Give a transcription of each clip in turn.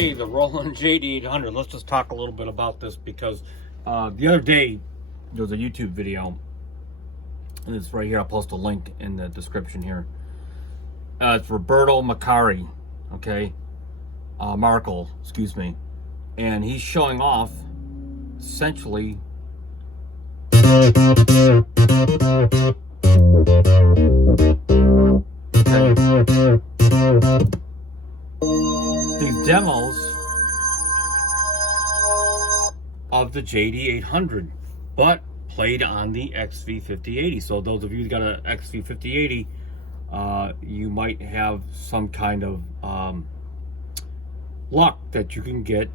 Okay, the Roland JD800. Let's just talk a little bit about this because the other day there was a YouTube video, and it's right here. I'll post a link in the description here. It's Roberto Macari, okay, Markle, excuse me, and he's showing off essentially these demos of the JD800, but played on the XV5080. So those of you who got an XV5080, you might have some kind of luck that you can get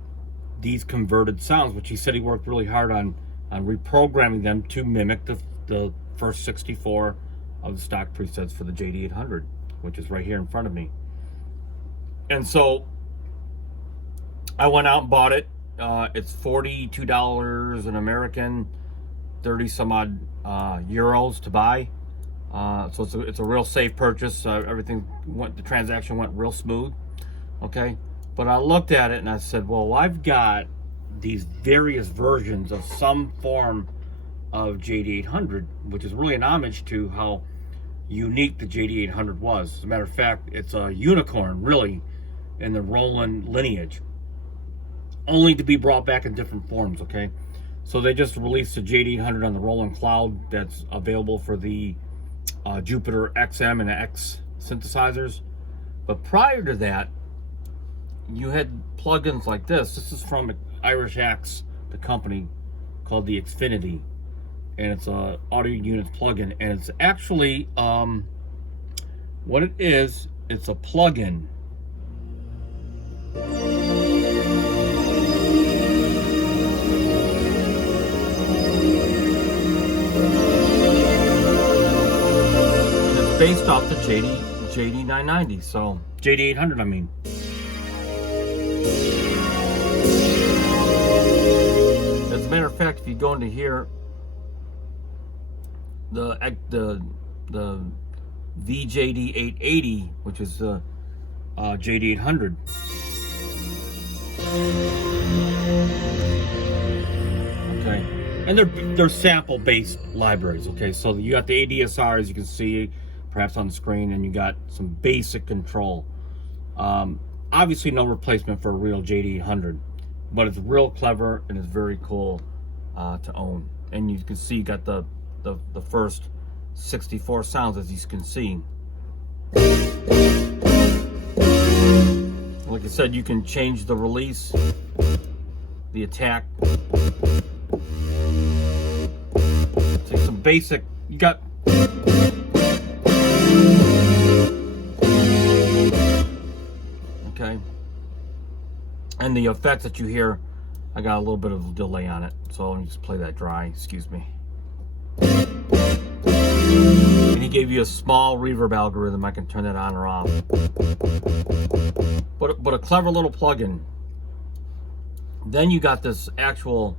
these converted sounds, which he said he worked really hard on reprogramming them to mimic the first 64 of the stock presets for the JD800, which is right here in front of me. And so I went out and bought it. It's $42 an American, 30 some odd euros to buy. So it's a real safe purchase. The transaction went real smooth. Okay, but I looked at it and I said, well, I've got these various versions of some form of JD800, which is really an homage to how unique the JD800 was. As a matter of fact, it's a unicorn, really, in the Roland lineage, only to be brought back in different forms. Okay, so they just released the JD800 on the Roland Cloud that's available for the Jupiter XM and X synthesizers. But prior to that, you had plugins like this. This is from Irish Axe, the company, called the Xfinity, and it's a audio units plugin, and it's actually what it is. It's a plugin. It's based off the JD990, so JD800, I mean. As a matter of fact, if you go into here, the VJD880, which is the JD800. Okay, and they're sample-based libraries. Okay, so you got the ADSRs, you can see perhaps on the screen, and you got some basic control. Obviously, no replacement for a real JD800, but it's real clever and it's very cool to own. And you can see you got the first 64 sounds, as you can see. Like I said, you can change the release, the attack. Take some basic, you got okay, and the effects that you hear, I got a little bit of a delay on it, so let me just play that dry, excuse me. And he gave you a small reverb algorithm. I can turn that on or off. But a clever little plugin. Then you got this actual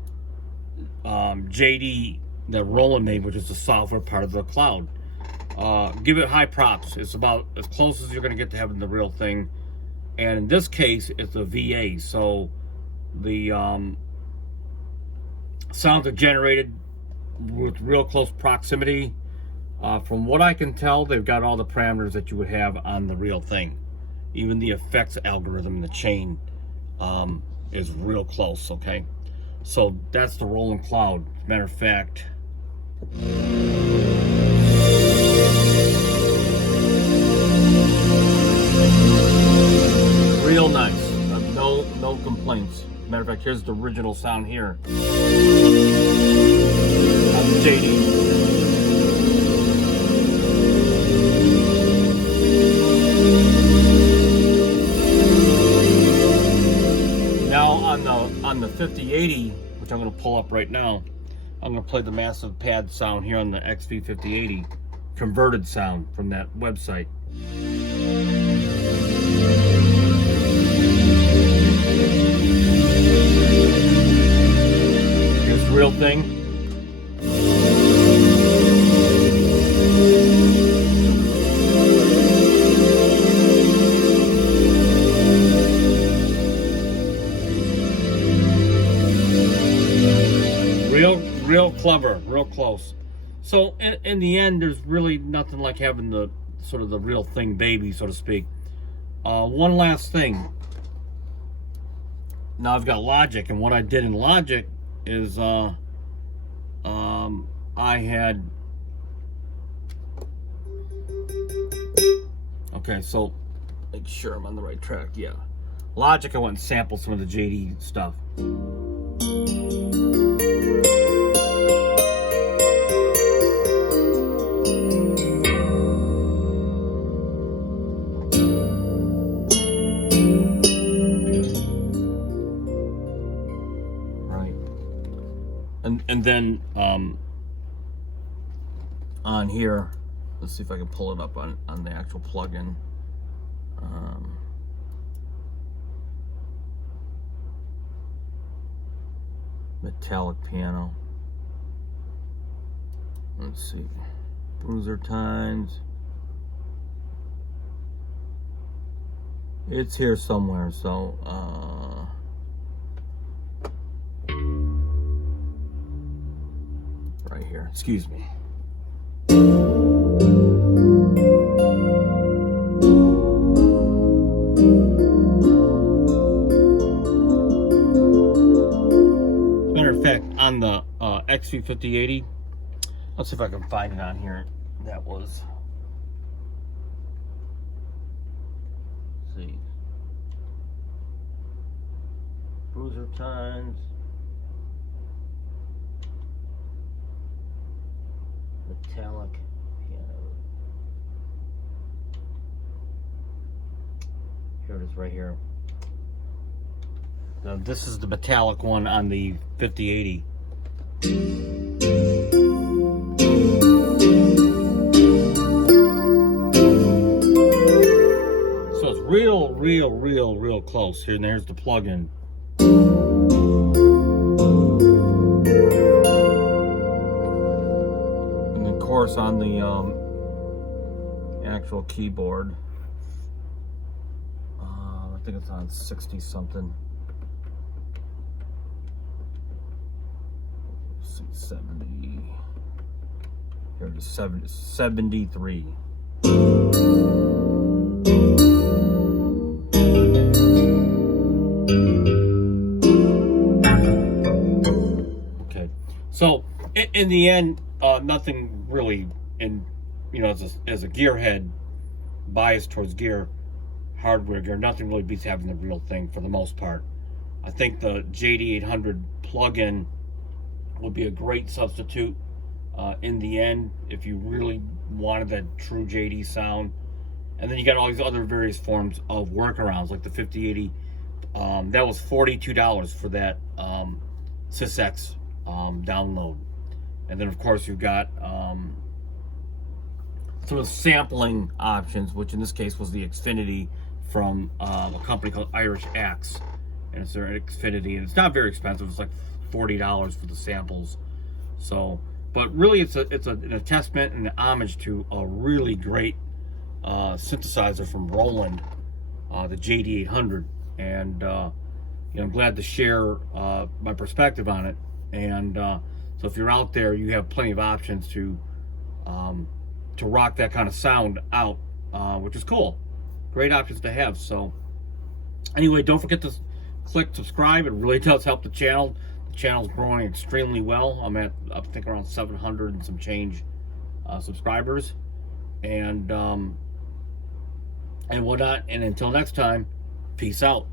JD that Roland made, which is the software part of the cloud. Give it high props. It's about as close as you're going to get to having the real thing. And in this case, it's a VA. So the sounds are generated with real close proximity. From what I can tell, they've got all the parameters that you would have on the real thing. Even the effects algorithm, the chain, is real close, okay? So that's the Roland Cloud. As a matter of fact, real nice. No complaints. Matter of fact, here's the original sound here. JD. Now on the 5080, which I'm going to pull up right now, I'm going to play the massive pad sound here on the XV5080, converted sound from that website. Here's the real thing. real clever, real close. So in the end, there's really nothing like having the sort of the real thing baby, so to speak. One last thing. Now I've got Logic, and what I did in Logic is I had, okay, so make sure I'm on the right track. Yeah, Logic, I went and sampled some of the JD stuff. And then on here, let's see if I can pull it up on the actual plugin. Metallic piano. Let's see. Bruiser times. It's here somewhere, so right here, excuse me. As a matter of fact, on the XV5080, let's see if I can find it on here. That was, let's see, Bruiser times. Metallic piano. Here it is right here. Now this is the metallic one on the 5080. So it's real close. Here, and there's the plug-in. Course on the actual keyboard, I think it's on 60 something. Let's see, 70. Here it is, 73. Okay, so in the end, nothing really, as a gearhead biased towards hardware gear, nothing really beats having the real thing for the most part. I think the JD800 plug-in would be a great substitute in the end if you really wanted that true JD sound. And then you got all these other various forms of workarounds, like the 5080. That was $42 for that SysX download. And then, of course, you've got some of the sampling options, which in this case was the Xfinity from a company called Irish Axe. And it's their Xfinity, and it's not very expensive. It's like $40 for the samples. So, but really, it's an attestament and an homage to a really great synthesizer from Roland, the JD800. And I'm glad to share my perspective on it. And so if you're out there, you have plenty of options to rock that kind of sound out, which is cool. Great options to have. So anyway, don't forget to click subscribe. It really does help the channel. The channel's growing extremely well. I'm at, I think, around 700 and some change subscribers. And whatnot. And until next time, peace out.